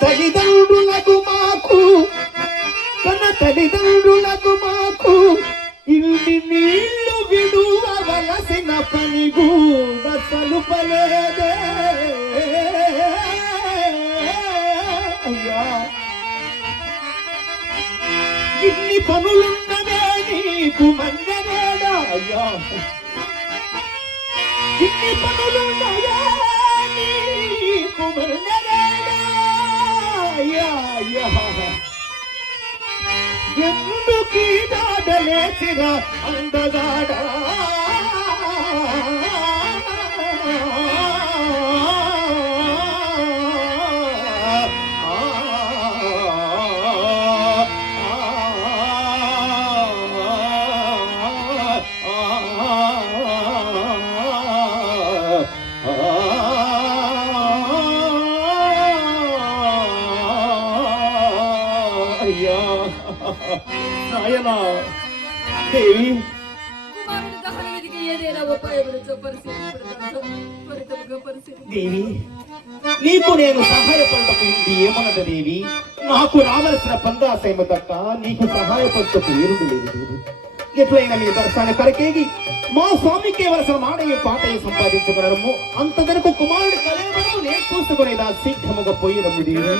తల్లిదండ్రులకు మాకు ఇన్ని నీళ్లు విడువవలసిన పని కూడా తలుపలేదే అయ్యా. ఇన్ని పనులున్నవే నీకు మందనేడా అయ్యా. ఇన్ని పనులున్నవే నీకు మందనేడా అయ్యా అయ్యా. ఎందుకీ దాడలేసిరా అందగాడా నాయనా దేవి. దేవి నీకు నేను సహాయపడటకు ఏమన్నది దేవి. నాకు రావలసిన పందాశయము తక్క నీకు సహాయపడటకు ఏరుడు లేదు. ఎట్లయినా మీ దర్శన కరకేగి మా స్వామికి వలసిన మాడయ్య పాటయ్య సంపాదించుకునడము అంతదనకు కుమారుడు కలేవరం నేను చూసుకునేదా శీఘ్రముగా పోయినము దేవి.